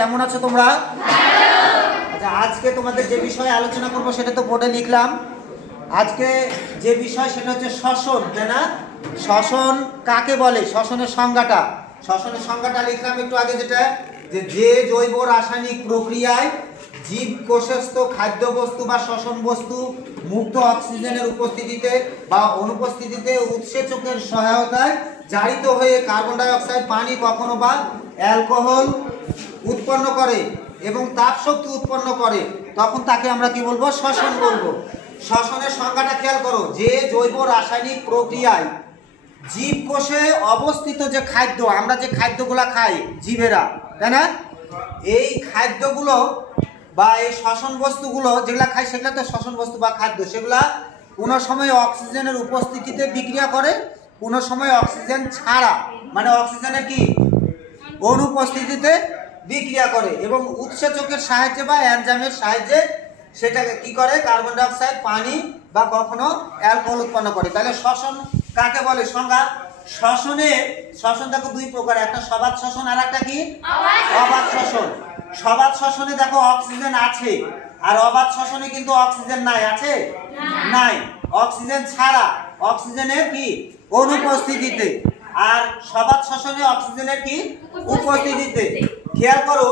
কেমন আছো তোমরা? আচ্ছা, আজকে তোমাদের যে বিষয়ে আলোচনা করব সেটা তো বোর্ডে লিখলাম। আজকে যে বিষয় সেটা হচ্ছে শ্বসন, তাই না? শ্বসন কাকে বলে, শ্বসনের সংজ্ঞাটা লিখলাম একটু আগে, যেটা যে জৈব রাসায়নিক প্রক্রিয়ায় জীব কোষস্থ খাদ্যবস্তু বা শ্বসন বস্তু মুক্ত অক্সিজেনের উপস্থিতিতে বা অনুপস্থিতিতে উৎসেচকের সহায়তায় জারিত হয়ে কার্বন ডাই অক্সাইড, পানি, কখনো বা অ্যালকোহল উৎপন্ন করে এবং তাপ শক্তি উৎপন্ন করে, তখন তাকে আমরা কি বলবো? শ্বসন বলবো। শ্বসনের সংজ্ঞাটা খেয়াল করো। যে জৈব রাসায়নিক প্রক্রিয়ায় জীব কোষে অবস্থিত যে খাদ্য, আমরা যে খাদ্যগুলো খাই জীবেরা, তাই না, এই খাদ্যগুলো বা এই শ্বসন বস্তুগুলো যেগুলা খাই সেগুলো তো শ্বসন বস্তু বা খাদ্য, সেগুলা কোনো সময় অক্সিজেনের উপস্থিতিতে বিক্রিয়া করে, কোনো সময় অক্সিজেন ছাড়া মানে অক্সিজেনের কি অনুপস্থিতিতে বিক্রিয়া করে এবং উৎসেচকের সাহায্যে বা এনজাইমের সাহায্যে সেটাকে কি করে? কার্বন ডাই অক্সাইড, পানি বা কখনো অ্যালকোহল উৎপন্ন করে। তাহলে শ্বসন কাকে বলে? সংজ্ঞা। শ্বসন দেখো দুই প্রকার, একটা সবাত শ্বসন আর একটা কি অবাত শ্বসন। সবাত শ্বসনে দেখো অক্সিজেন আছে, আর অবাত শ্বসনে কিন্তু অক্সিজেন নাই, আছে নাই, অক্সিজেন ছাড়া, অক্সিজেনের কি অনুপস্থিতিতে। আর সবাত শ্বসনে অক্সিজেনের কি উপস্থিতিতে। খেয়াল করো,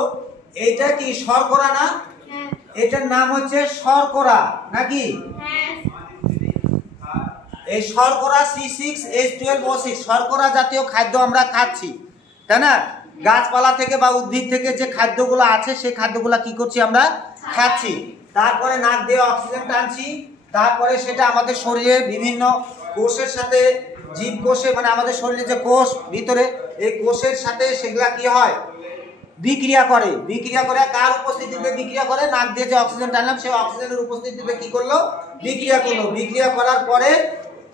এইটা কি শর্করা না? এটার নাম হচ্ছে শর্করা নাকি? এই শর্করা C6H12O6 শর্করা জাতীয় খাদ্য আমরা খাচ্ছি, তাই না? গাছপালা থেকে বা উদ্ভিদ থেকে যে খাদ্যগুলো আছে সেই খাদ্যগুলো কি করছি? আমরা খাচ্ছি। তারপরে নাক দিয়ে অক্সিজেন টানছি, তারপরে সেটা আমাদের শরীরে বিভিন্ন কোষের সাথে, জীব কোষে মানে আমাদের শরীরে যে কোষ ভিতরে, এই কোষের সাথে সেগুলা কি হয়? বিক্রিয়া করে। কার উপস্থিতিতে বিক্রিয়া করে? নাক দিয়ে যে অক্সিজেন টানলাম সেই অক্সিজেনের উপস্থিতিতে কি করলো? বিক্রিয়া করলো। বিক্রিয়া করার পরে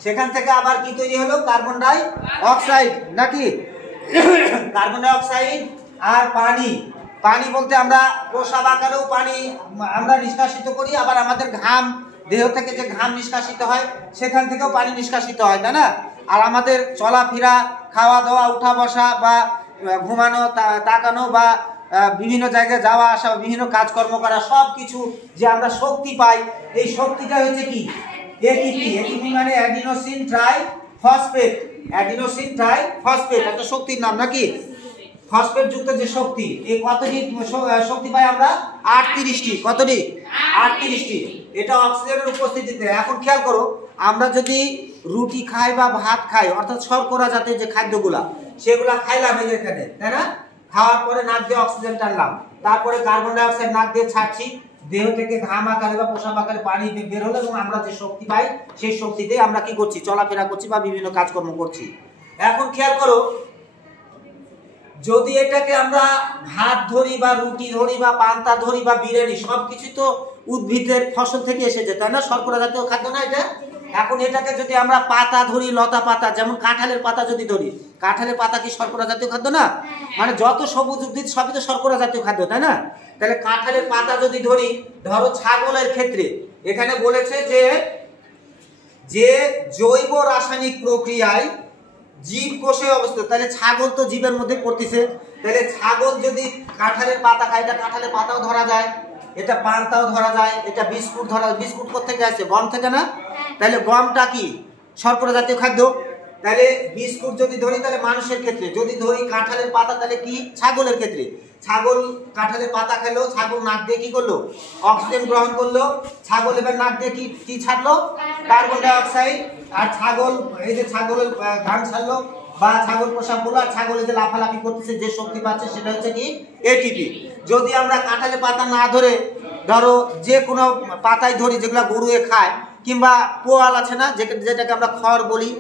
সেখান থেকে আবার কি তৈরি হলো? কার্বন ডাই অক্সাইড নাকি? কার্বন ডাই অক্সাইড আর পানি বলতে আমরা প্রস্রাব আকারেও পানি আমরা নিষ্কাশিত করি, আবার আমাদের ঘাম, দেহ থেকে যে ঘাম নিষ্কাশিত হয় সেখান থেকেও পানি নিষ্কাশিত হয়, তাই না? আর আমাদের চলাফেরা, খাওয়া দাওয়া, উঠা বসা বা ঘুমানো, তাকানো বা বিভিন্ন জায়গায় যাওয়া আসা, বিভিন্ন কাজকর্ম করা, সব কিছু যে আমরা শক্তি পাই, এই শক্তিটা হচ্ছে কি? এটিপি মানে অ্যাডিনোসিন ট্রাইফসফেট। একটা শক্তির নাম নাকি? ফসফেট যুক্ত যে শক্তি, এই কতটি শক্তি পাই আমরা? 38টি। কতটি? 38টি। এটা অক্সিজেনের উপস্থিতিতে। এখন খেয়াল করো, আমরা যদি রুটি খাই বা ভাত খাই, অর্থাৎ শর্করা জাতীয় যে খাদ্যগুলা, সেগুলা খাইলাম এখানে, তাই না? খাওয়ার পরে নাক দিয়ে অক্সিজেন টানলাম, তারপরে কার্বন ডাই অক্সাইড নাক দিয়ে ছাড়ছি, দেহ থেকে ঘাম আকারে বা প্রস্রাব আকারে পানি বের হলো এবং আমরা যে শক্তি পাই সেই শক্তিতে আমরা কি করছি? চলাফেরা করছি বা বিভিন্ন কাজকর্ম করছি। এখন খেয়াল করো, যদি এটাকে আমরা ভাত ধরি বা রুটি ধরি বা পান্তা ধরি বা বিরিয়ানি, সবকিছু তো উদ্ভিদের ফসল থেকে এসেছে, তাই না? শর্করা জাতীয় খাদ্য না এটা? এখন এটাকে যদি আমরা পাতা ধরি, লতা পাতা, যেমন কাঁঠালের পাতা যদি ধরি, কাঁঠালের পাতা কি শর্করা জাতীয় খাদ্য না? মানে যত সবুজ উদ্ভিদ সবই তো শর্করা জাতীয় খাদ্য, তাই না? তাহলে কাঁঠালের পাতা যদি ধরি, ধরো ছাগলের ক্ষেত্রে এখানে বলেছে যে জৈব রাসায়নিক প্রক্রিয়ায় জীব কোষে অবস্থিত, তাহলে ছাগল তো জীবের মধ্যে পড়তেছে। তাহলে ছাগল যদি কাঁঠালের পাতা খায়, এটা কাঁঠালের পাতাও ধরা যায়, এটা পান্তাও ধরা যায়, এটা বিস্কুট বিস্কুট কোথেকে আসছে? গম থেকে না? তাহলে গমটা কি শর্করা জাতীয় খাদ্য? তাহলে বিস্কুট যদি ধরি, তাহলে মানুষের ক্ষেত্রে যদি ধরি কাঁঠালের পাতা, তাহলে কি ছাগলের ক্ষেত্রে? ছাগল কাঁঠালের পাতা খেলো, ছাগল নাক দিয়ে কি করলো? অক্সিজেন গ্রহণ করলো। ছাগল এবার নাক দিয়ে কি ছাড়লো? Carbon die oxide. আর ছাগল, এই যে ছাগলের ঘাম ছাড়লো বা ছাগল প্রস্রাব করলো, আর ছাগলে যে লাফালাফি করতেছে, যে শক্তি পাচ্ছে সেটা হচ্ছে কি? এটিপি। যদি আমরা কাঁঠালের পাতা না ধরে ধরো যে কোনো পাতায় ধরি যেগুলো গরুয়ে খায়, কিংবা পোয়াল আছে না, যেটাকে আমরা খড় বলি,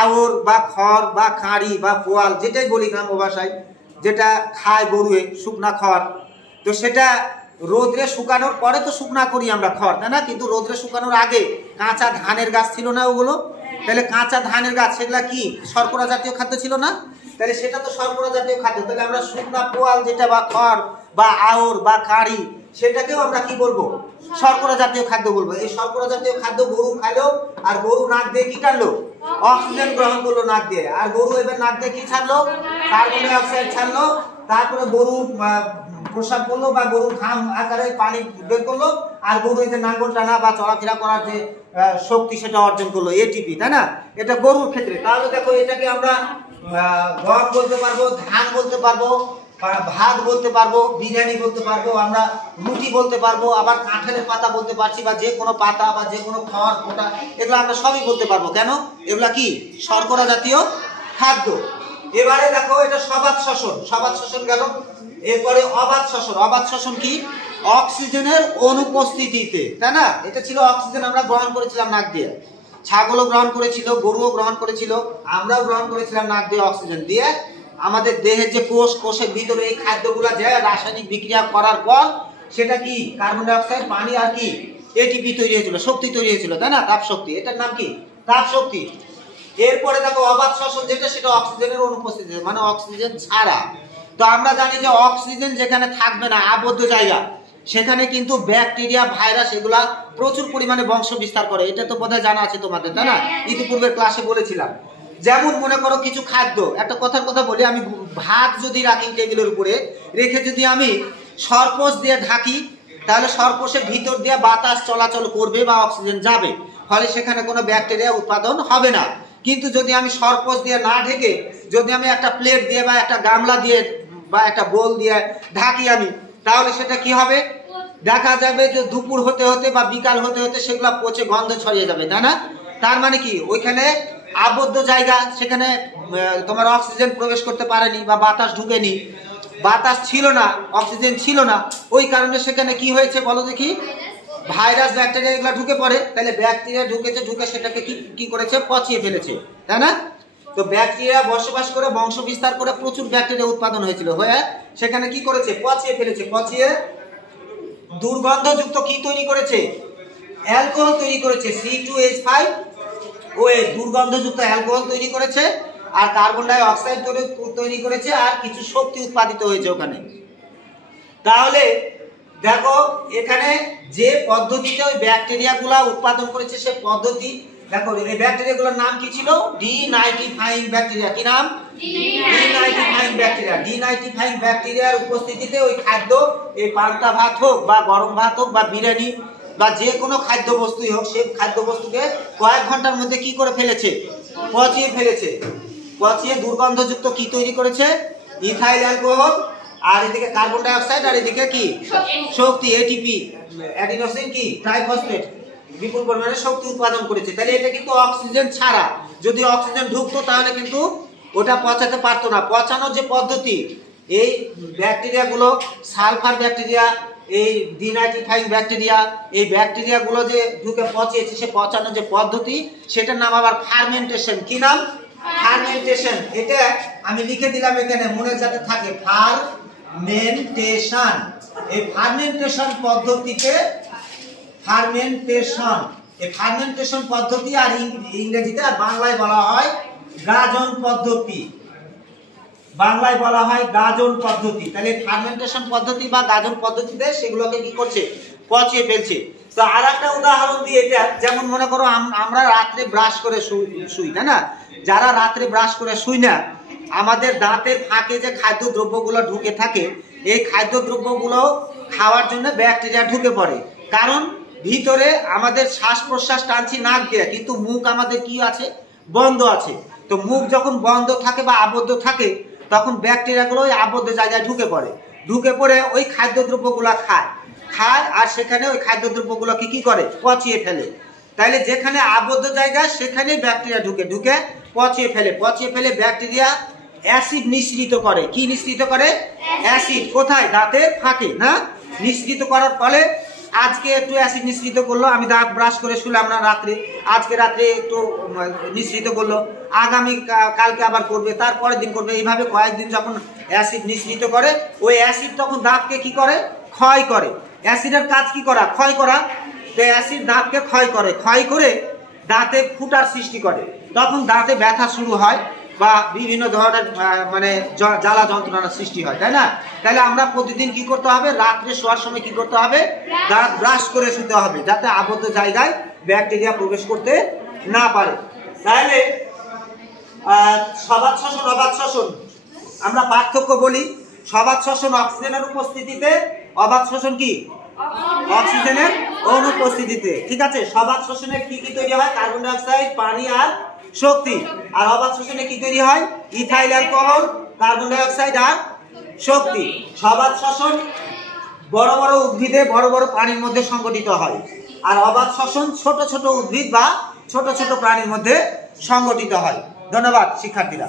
আউর বা খড় বা খাঁড়ি বা পোয়াল যেটাই বলি গ্রাম্য ভাষায়, যেটা খায় গরুয়ে, শুকনা খড়, তো সেটা রোদ্রে শুকানোর পরে তো শুকনা করি আমরা খড়, তাই না? কিন্তু রোদ্রে শুকানোর আগে কাঁচা ধানের গাছ ছিল না ওগুলো? তাহলে কাঁচা ধানের গাছ সেগুলা কি শর্করা জাতীয় খাদ্য ছিল না? তাহলে সেটা তো শর্করা জাতীয় খাদ্য। তাহলে আমরা শুকনা পোয়াল যেটা বা খড় বা আউর বা কাঁড়ি, সেটাকেও আমরা কি বলবো? শর্করা জাতীয় খাদ্য বলবো। এই শর্করা জাতীয় খাদ্য গরু খাইলো, আর গরু নাক দিয়ে কি টানলো? অক্সিজেন গ্রহণ করলো নাক দিয়ে, আর গরু এবার নাক দিয়ে কি ছাড়লো? কার্বন ডাই অক্সাইড ছাড়লো। তারপরে গরু প্রসাব করলো বা গরুর ঘাম আকারে পানি বের করলো, আর গরু এই যে নাঙ্গল টানা বা চলাফেরা করার যে শক্তি সেটা অর্জন করলো, এটিপি, তাই না? এটা গরুর ক্ষেত্রে। তাহলে দেখো এটাকে আমরা গম বলতে পারবো, ধান বলতে পারবো, ভাত বলতে পারবো, বিরিয়ানি বলতে পারবো, আমরা রুটি বলতে পারবো, আবার কাঁঠালের পাতা বলতে পারছি, বা যে কোনো পাতা বা যে কোনো খড় ফোটা এগুলো আমরা সবই বলতে পারবো। কেন? এগুলা কি শর্করা জাতীয় খাদ্য। এবারে দেখো এটা সবাত শ্বসন, সবাত শ্বসন গেল। এরপরে অবাত শ্বসন। অবাত শ্বসন কি? অক্সিজেনের অনুপস্থিতিতে, তাই না? এটা ছিল অক্সিজেন আমরা গ্রহণ করেছিলাম নাক দিয়ে, ছাগলও গ্রহণ করেছিল, গরুও গ্রহণ করেছিল, আমরাও গ্রহণ করেছিলাম নাক দিয়ে অক্সিজেন দিয়ে। আমাদের দেহের যে কোষের ভিতরে এই খাদ্যগুলা যে রাসায়নিক বিক্রিয়া করার পর সেটা কি কার্বন ডাই অক্সাইড, পানি আর কি এটিপি তৈরি হয়েছিল, শক্তি তৈরি হয়েছিল, তাই না? তাপ শক্তি, এটার নাম কি? তাপ শক্তি। এরপরে দেখো অবাত শ্বসন যেটা, সেটা অক্সিজেনের অনুপস্থিতিতে, মানে অক্সিজেন ছাড়া। তো আমরা জানি যে অক্সিজেন যেখানে থাকবে না, আবদ্ধ জায়গা, সেখানে কিন্তু ব্যাকটেরিয়া, ভাইরাস এগুলা প্রচুর পরিমাণে বংশ বিস্তার করে। এটা তো বোধহয় জানা আছে তোমাদের, তাই না? ইতিপূর্বে ক্লাসে বলেছিলাম। যেমন মনে করো কিছু খাদ্য, একটা কথার কথা বলি, আমি ভাত যদি রাখি টেবিলের উপরে রেখে যদি আমি সরপোষ দিয়ে ঢাকি, তাহলে সরপোষের ভিতর দিয়ে বাতাস চলাচল করবে বা অক্সিজেন যাবে, ফলে সেখানে কোনো ব্যাকটেরিয়া উৎপাদন হবে না। কিন্তু যদি আমি সরপোষ দিয়ে না ঢেকে যদি আমি একটা প্লেট দিয়ে বা একটা গামলা দিয়ে বা একটা বোল দিয়ে ঢাকি আমি, তাহলে সেটা কি হবে? দেখা যাবে যে দুপুর হতে হতে বা বিকাল হতে হতে সেগুলো পচে গন্ধ ছড়িয়ে যাবে, তাই না? তার মানে কি ওইখানে আবদ্ধ জায়গা, সেখানে তোমার অক্সিজেন প্রবেশ করতে পারেনি বা বাতাস ঢুকেনি, বাতাস ছিল না, অক্সিজেন ছিল না, ওই কারণে সেখানে কি হয়েছে বলো দেখি? ভাইরাস, ব্যাকটেরিয়া এগুলো ঢুকে পড়ে। তাহলে ব্যাকটেরিয়া ঢুকেছে, ঢুকে সেটাকে কি করেছে? পচিয়ে ফেলেছে, তাই না? তো ব্যাকটেরিয়া বসবাস করে বংশ বিস্তার করে প্রচুর ব্যাকটেরিয়া উৎপাদন হয়েছিল, হয়ে সেখানে কি করেছে? পচিয়ে ফেলেছে। পচিয়ে দুর্গন্ধযুক্ত কি তৈরি করেছে? অ্যালকোহল তৈরি করেছে, C2H5OH, দুর্গন্ধযুক্ত অ্যালকোহল তৈরি করেছে, আর কার্বন ডাই অক্সাইড তৈরি করেছে, আর কিছু শক্তি উৎপাদিত হয়েছে ওখানে। তাহলে দেখো এখানে যে পদ্ধতিতে ওই ব্যাকটেরিয়াগুলা উৎপাদন করেছে, সে পদ্ধতি দেখো। এই ব্যাকটেরিয়াগুলোর নাম কি ছিল? Denitrifying bacteria. কি নাম? Denitrifying bacteria. ডিনাইট্রিফাইং ব্যাকটেরিয়ার উপস্থিতিতে ওই খাদ্য, এই পান্তা ভাত হোক বা গরম ভাত হোক বা বিরিয়ানি বা যে কোনো খাদ্য বস্তুই হোক, সেই খাদ্য বস্তুকে কয়েক ঘন্টার মধ্যে কি করে ফেলেছে? পচিয়ে ফেলেছে। পচিয়ে দুর্গন্ধযুক্ত কি তৈরি করেছে? ইথাইল অ্যালকোহল, আর এদিকে কার্বন ডাই অক্সাইড, আর এদিকে কি শক্তি, এটিপি, অ্যাডিনোসিন কি ট্রাইফসফেট, বিপুল পরিমাণে শক্তি উৎপাদন করেছে। তাহলে এটা কিন্তু অক্সিজেন ছাড়া, যদি অক্সিজেন ঢুকতো তাহলে কিন্তু ওটা পচাতে পারতো না। পচানোর যে পদ্ধতি, এই ব্যাকটেরিয়াগুলো, সালফার ব্যাকটেরিয়া, এই ডিনাইট্রিফাইং ব্যাকটেরিয়া, এই ব্যাকটেরিয়াগুলো যে ঢুকে পচিয়েছে, সে পচানোর যে পদ্ধতি, সেটার নাম আবার ফার্মেন্টেশন। কি নাম? ফার্মেন্টেশন। এটা আমি লিখে দিলাম এখানে, মনে যাতে থাকে, ফার্মেন্টেশন। এই ফার্মেন্টেশন পদ্ধতিতে, ফার্মেন্টেশন, এই ফার্মেন্টেশন পদ্ধতি আর ইংরেজিতে আর বাংলায় বলা হয় গাজন পদ্ধতি। বাংলায় বলা হয় গাজন পদ্ধতি। তাহলে ফার্মেন্টেশন পদ্ধতি বা গাজন পদ্ধতিতে সেগুলোকে কি করছে? পচিয়ে ফেলছে। তো আর একটা উদাহরণ দিয়ে, এটা যেমন মনে করো আমরা রাত্রে ব্রাশ করে শুই, তাই না? যারা রাত্রে ব্রাশ করে শুই না, আমাদের দাঁতের ফাঁকে যে খাদ্য দ্রব্যগুলো ঢুকে থাকে, এই খাদ্য দ্রব্যগুলো খাওয়ার জন্য ব্যাকটেরিয়া ঢুকে পড়ে। কারণ ভিতরে আমাদের শ্বাস প্রশ্বাস টানছি নাক দিয়ে, কিন্তু মুখ আমাদের কি আছে? বন্ধ আছে। তো মুখ যখন বন্ধ থাকে বা আবদ্ধ থাকে, তখন ব্যাকটেরিয়াগুলো ওই আবদ্ধ জায়গায় ঢুকে পড়ে। ঢুকে পড়ে ওই খাদ্যদ্রব্যগুলো খায়, আর সেখানে ওই খাদ্যদ্রব্যগুলোকে কি করে? পচিয়ে ফেলে। তাইলে যেখানে আবদ্ধ জায়গা, সেখানে ব্যাকটেরিয়া ঢুকে পচিয়ে ফেলে। পচিয়ে ফেলে ব্যাকটেরিয়া অ্যাসিড নিঃসৃত করে। কি নিঃসৃত করে? অ্যাসিড। কোথায়? দাঁতের ফাঁকে, না? নিঃসৃত করার ফলে আজকে একটু অ্যাসিড নিঃসৃত করলো, আমি দাঁত ব্রাশ করে শুলাম না রাত্রে, আজকে রাত্রে একটু নিঃসৃত করলো, আগামী কালকে আবার করবে, তারপরের দিন করবে, এইভাবে কয়েকদিন যখন অ্যাসিড নিঃসৃত করে, ওই অ্যাসিড তখন দাঁতকে কি করে? ক্ষয় করে। অ্যাসিডের কাজ কি করা? ক্ষয় করা। তো অ্যাসিড দাঁতকে ক্ষয় করে, ক্ষয় করে দাঁতে ফুটার সৃষ্টি করে। তখন দাঁতে ব্যথা শুরু হয় বা বিভিন্ন ধরনের মানে জ্বালা যন্ত্রণার সৃষ্টি হয়, তাই না? তাহলে আমরা প্রতিদিন কি করতে হবে? রাত্রে শোয়ার সময় কি করতে হবে? দাঁত ব্রাশ করে শুতে হবে, যাতে আবদ্ধ জায়গায় ব্যাকটেরিয়া প্রবেশ করতে না পারে। তাহলে সবাত শ্বসন, অবাত শ্বসন আমরা পার্থক্য বলি। সবাত শ্বসন অক্সিজেনের উপস্থিতিতে, অবাত শ্বসন কি অক্সিজেনের অনুপস্থিতিতে। ঠিক আছে, সবাত শ্বসনে কি কি তৈরি হয়? কার্বন ডাই অক্সাইড, পানি আর শক্তি। আর অবাত শ্বসনে কি তৈরি হয়? Ethyl alcohol, carbon die oxide আর শক্তি। সবাত শ্বসন বড় বড় উদ্ভিদে বড় বড় প্রাণীর মধ্যে সংগঠিত হয়, আর অবাত শ্বসন ছোট ছোট উদ্ভিদ বা ছোট ছোট প্রাণীর মধ্যে সংগঠিত হয়। ধন্যবাদ শিক্ষার্থীরা।